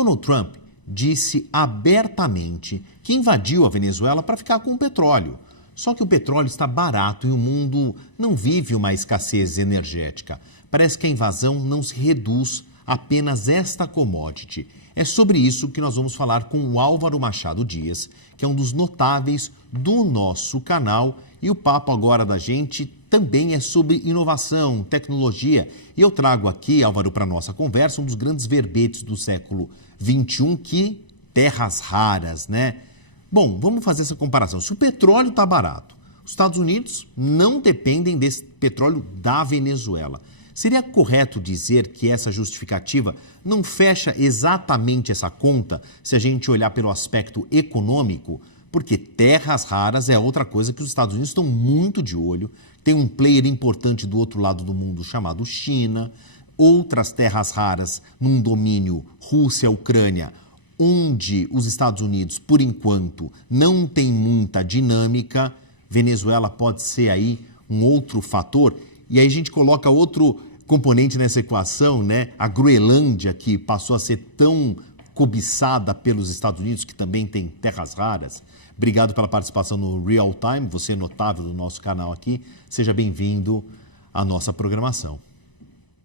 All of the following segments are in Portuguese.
Donald Trump disse abertamente que invadiu a Venezuela para ficar com o petróleo. Só que o petróleo está barato e o mundo não vive uma escassez energética. Parece que a invasão não se reduz a apenas esta commodity. É sobre isso que nós vamos falar com o Álvaro Machado Dias, que é um dos notáveis do nosso canal. E o papo agora da gente também é sobre inovação, tecnologia. E eu trago aqui, Álvaro, para a nossa conversa, um dos grandes verbetes do século XXI, que terras raras, né? Bom, vamos fazer essa comparação. Se o petróleo está barato, os Estados Unidos não dependem desse petróleo da Venezuela. Seria correto dizer que essa justificativa não fecha exatamente essa conta se a gente olhar pelo aspecto econômico? Porque terras raras é outra coisa que os Estados Unidos estão muito de olho. Tem um player importante do outro lado do mundo chamado China, outras terras raras num domínio Rússia-Ucrânia, onde os Estados Unidos, por enquanto, não tem muita dinâmica. Venezuela pode ser aí um outro fator. E aí a gente coloca outro componente nessa equação, né? A Groenlândia, que passou a ser tão cobiçada pelos Estados Unidos, que também tem terras raras. Obrigado pela participação no Real Time, você é notável do nosso canal aqui. Seja bem-vindo à nossa programação.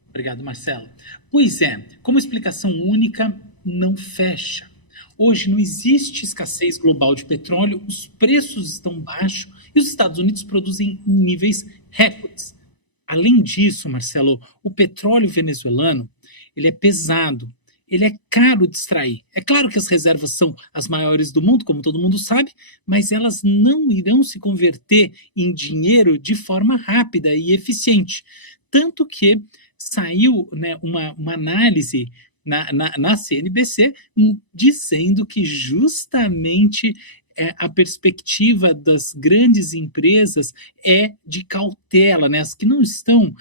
Obrigado, Marcelo. Pois é, como explicação única, não fecha. Hoje não existe escassez global de petróleo, os preços estão baixos e os Estados Unidos produzem em níveis recordes. Além disso, Marcelo, o petróleo venezuelano, ele é pesado, ele é caro de extrair. É claro que as reservas são as maiores do mundo, como todo mundo sabe, mas elas não irão se converter em dinheiro de forma rápida e eficiente. Tanto que saiu, né, uma análise na CNBC dizendo que justamente a perspectiva das grandes empresas é de cautela, né? As que não estão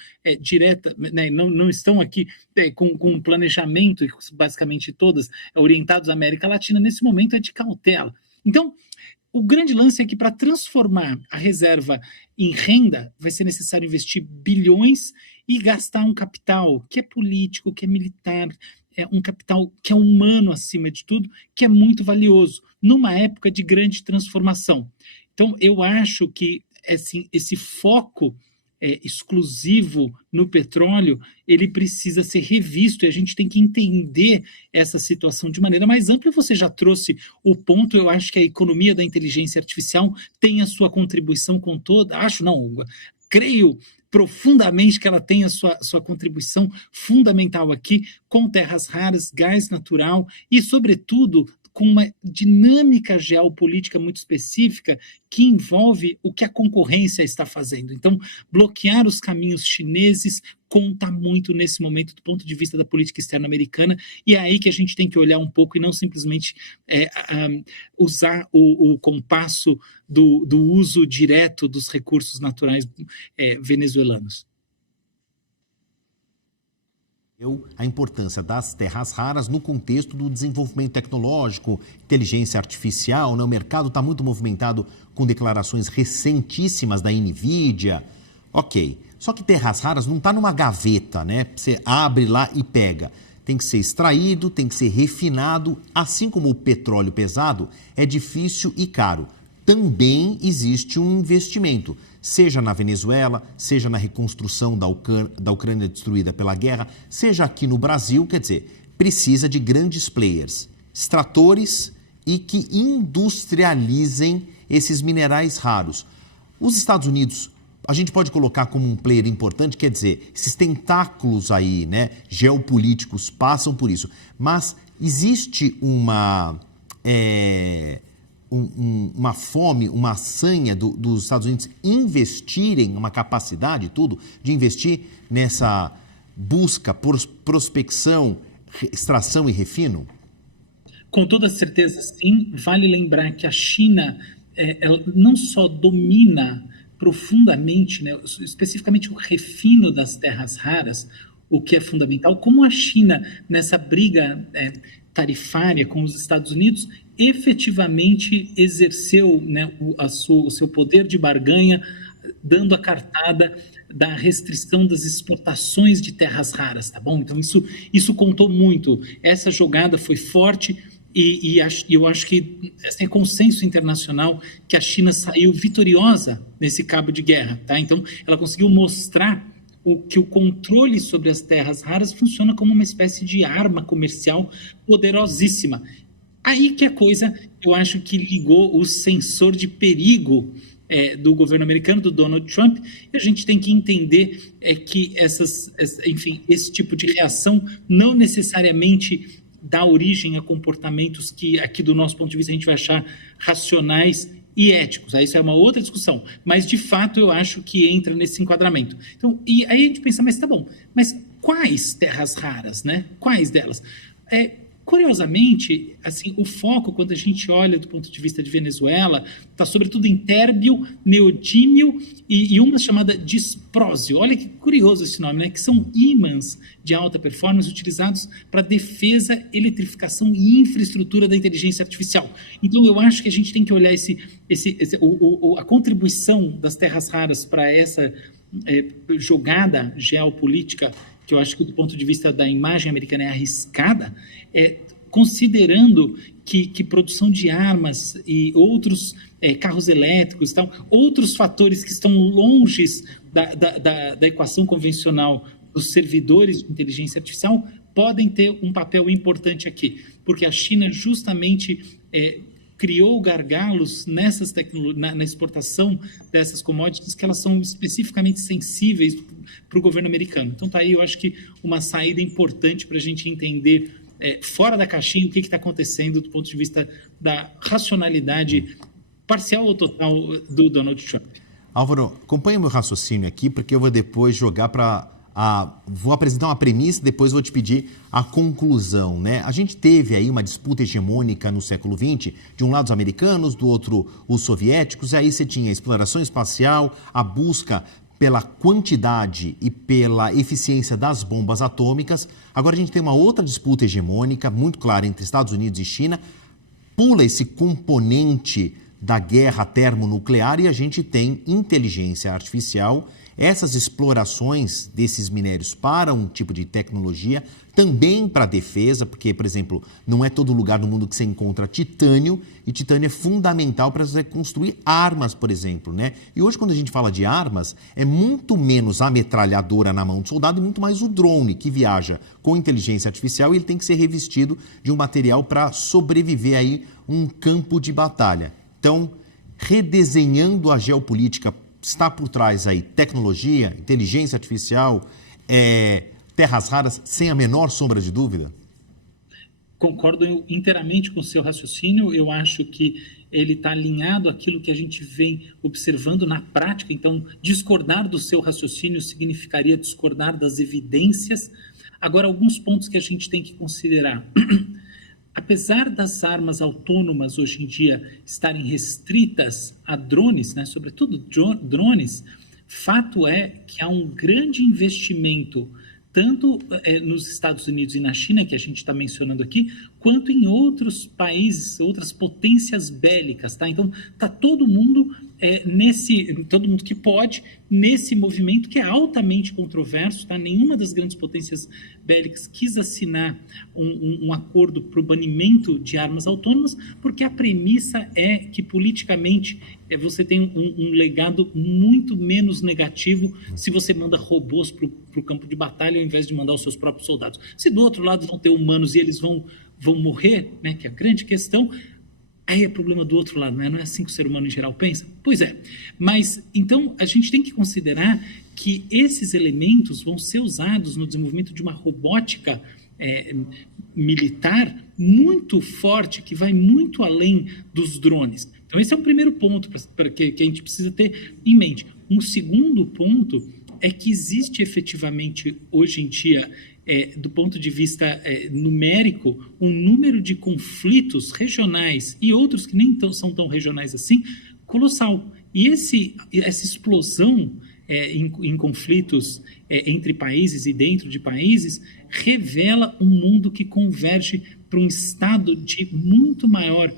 né, não estão aqui com planejamento, basicamente todas orientadas à América Latina, nesse momento é de cautela. Então, o grande lance é que para transformar a reserva em renda, vai ser necessário investir bilhões e gastar um capital que é político, que é militar, é um capital que é humano acima de tudo, que é muito valioso, numa época de grande transformação. Então, eu acho que assim, esse foco exclusivo no petróleo, ele precisa ser revisto e a gente tem que entender essa situação de maneira mais ampla. Você já trouxe o ponto, eu acho que a economia da inteligência artificial tem a sua contribuição com toda, creio profundamente que ela tem a sua contribuição fundamental aqui com terras raras, gás natural e, sobretudo, com uma dinâmica geopolítica muito específica que envolve o que a concorrência está fazendo. Então, bloquear os caminhos chineses conta muito nesse momento do ponto de vista da política externa americana, e é aí que a gente tem que olhar um pouco e não simplesmente usar o compasso do uso direto dos recursos naturais venezuelanos. A importância das terras raras no contexto do desenvolvimento tecnológico, inteligência artificial, né? O mercado está muito movimentado com declarações recentíssimas da NVIDIA. Ok, só que terras raras não está numa gaveta, né? Você abre lá e pega. Tem que ser extraído, tem que ser refinado, assim como o petróleo pesado é difícil e caro. Também existe um investimento, seja na Venezuela, seja na reconstrução da Ucrânia destruída pela guerra, seja aqui no Brasil, quer dizer, precisa de grandes players, extratores e que industrializem esses minerais raros. Os Estados Unidos, a gente pode colocar como um player importante, quer dizer, esses tentáculos aí, né, geopolíticos passam por isso, mas existe uma fome, uma sanha dos Estados Unidos investirem, uma capacidade de investir nessa busca por prospecção, extração e refino? Com toda certeza, sim. Vale lembrar que a China ela não só domina profundamente, né, especificamente o refino das terras raras, o que é fundamental, como a China, nessa briga tarifária com os Estados Unidos, efetivamente exerceu, né, o seu poder de barganha, dando a cartada da restrição das exportações de terras raras, tá bom? Então isso contou muito. Essa jogada foi forte e eu acho que é consenso internacional que a China saiu vitoriosa nesse cabo de guerra, tá? Então ela conseguiu mostrar que o controle sobre as terras raras funciona como uma espécie de arma comercial poderosíssima. Aí que a coisa, eu acho que ligou o sensor de perigo do governo americano, do Donald Trump, e a gente tem que entender que esse tipo de reação não necessariamente dá origem a comportamentos que, aqui do nosso ponto de vista, a gente vai achar racionais e éticos. Aí isso é uma outra discussão, mas de fato eu acho que entra nesse enquadramento. Então, e aí a gente pensa, mas tá bom, mas quais terras raras, né? Quais delas? Curiosamente, assim, o foco, quando a gente olha do ponto de vista de Venezuela, está sobretudo em térbio, neodímio e uma chamada disprósio. Olha que curioso esse nome, né? Que são ímãs de alta performance utilizados para defesa, eletrificação e infraestrutura da inteligência artificial. Então, eu acho que a gente tem que olhar a contribuição das terras raras para essa jogada geopolítica, que eu acho que do ponto de vista da imagem americana é arriscada, considerando que produção de armas e outros carros elétricos, tal, outros fatores que estão longe da equação convencional dos servidores de inteligência artificial podem ter um papel importante aqui, porque a China justamente criou gargalos na exportação dessas commodities que elas são especificamente sensíveis para o governo americano. Então tá aí, eu acho que uma saída importante para a gente entender fora da caixinha o que está acontecendo do ponto de vista da racionalidade parcial ou total do Donald Trump. Álvaro, acompanha meu raciocínio aqui, porque eu vou depois jogar vou apresentar uma premissa, depois vou te pedir a conclusão, né? A gente teve aí uma disputa hegemônica no século XX, de um lado os americanos, do outro os soviéticos, e aí você tinha a exploração espacial, a busca pela quantidade e pela eficiência das bombas atômicas. Agora a gente tem uma outra disputa hegemônica, muito clara, entre Estados Unidos e China, pula esse componente da guerra termonuclear e a gente tem inteligência artificial. Essas explorações desses minérios para um tipo de tecnologia, também para a defesa, porque, por exemplo, não é todo lugar no mundo que você encontra titânio, e titânio é fundamental para você construir armas, por exemplo, né? E hoje, quando a gente fala de armas, é muito menos a metralhadora na mão do soldado e muito mais o drone, que viaja com inteligência artificial e ele tem que ser revestido de um material para sobreviver aí um campo de batalha. Então, redesenhando a geopolítica, está por trás aí tecnologia, inteligência artificial, terras raras, sem a menor sombra de dúvida? Concordo inteiramente com o seu raciocínio. Eu acho que ele está alinhado àquilo que a gente vem observando na prática. Então, discordar do seu raciocínio significaria discordar das evidências. Agora, alguns pontos que a gente tem que considerar. Apesar das armas autônomas hoje em dia estarem restritas a drones, né, sobretudo drones, fato é que há um grande investimento tanto nos Estados Unidos e na China, que a gente está mencionando aqui, quanto em outros países, outras potências bélicas, tá? Então, está todo mundo todo mundo que pode, nesse movimento que é altamente controverso, tá? Nenhuma das grandes potências bélicas quis assinar um acordo para o banimento de armas autônomas, porque a premissa é que politicamente você tem um legado muito menos negativo se você manda robôs para o campo de batalha ao invés de mandar os seus próprios soldados. Se do outro lado vão ter humanos e eles vão morrer, né, que é a grande questão, aí é problema do outro lado, né? Não é assim que o ser humano em geral pensa? Pois é. Mas, então, a gente tem que considerar que esses elementos vão ser usados no desenvolvimento de uma robótica militar muito forte, que vai muito além dos drones. Então, esse é um primeiro ponto que a gente precisa ter em mente. Um segundo ponto é que existe efetivamente, hoje em dia, do ponto de vista numérico, um número de conflitos regionais e outros que nem são tão regionais assim, colossal. E essa explosão em conflitos entre países e dentro de países revela um mundo que converge para um estado de muito maior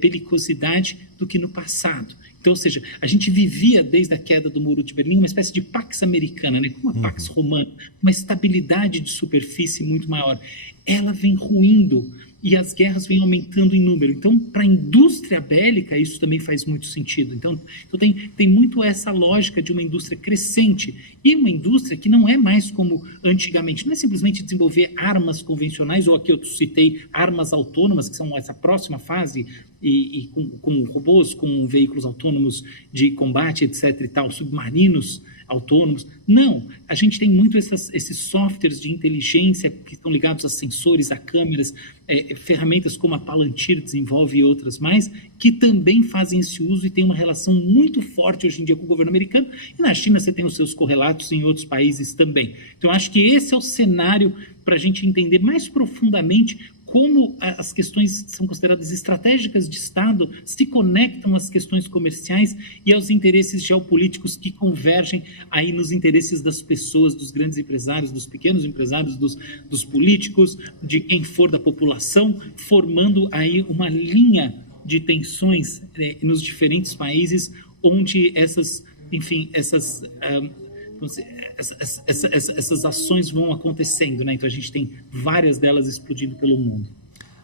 belicosidade do que no passado. Então, ou seja, a gente vivia desde a queda do Muro de Berlim uma espécie de Pax Americana, né? Como a Pax Romana, uma estabilidade de superfície muito maior. Ela vem ruindo e as guerras vêm aumentando em número. Então, para a indústria bélica, isso também faz muito sentido. Então tem muito essa lógica de uma indústria crescente e uma indústria que não é mais como antigamente. Não é simplesmente desenvolver armas convencionais, ou aqui eu citei armas autônomas, que são essa próxima fase, e com robôs, com veículos autônomos de combate, etc. e tal, submarinos autônomos. Não, a gente tem muito esses softwares de inteligência que estão ligados a sensores, a câmeras, ferramentas como a Palantir desenvolve e outras mais, que também fazem esse uso e tem uma relação muito forte hoje em dia com o governo americano. E na China você tem os seus correlatos, em outros países também. Então, eu acho que esse é o cenário para a gente entender mais profundamente como as questões são consideradas estratégicas de Estado se conectam às questões comerciais e aos interesses geopolíticos que convergem aí nos interesses das pessoas, dos grandes empresários, dos pequenos empresários, dos políticos, de quem for da população, formando aí uma linha de tensões nos diferentes países onde essas ações vão acontecendo, né? Então a gente tem várias delas explodindo pelo mundo.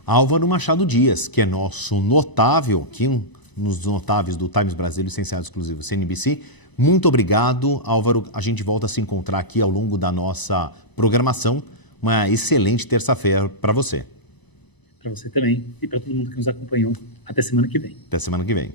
Álvaro Machado Dias, que é nosso notável, aqui um dos notáveis do Times Brasil, licenciado exclusivo CNBC. Muito obrigado, Álvaro. A gente volta a se encontrar aqui ao longo da nossa programação. Uma excelente terça-feira para você. Para você também e para todo mundo que nos acompanhou. Até semana que vem. Até semana que vem.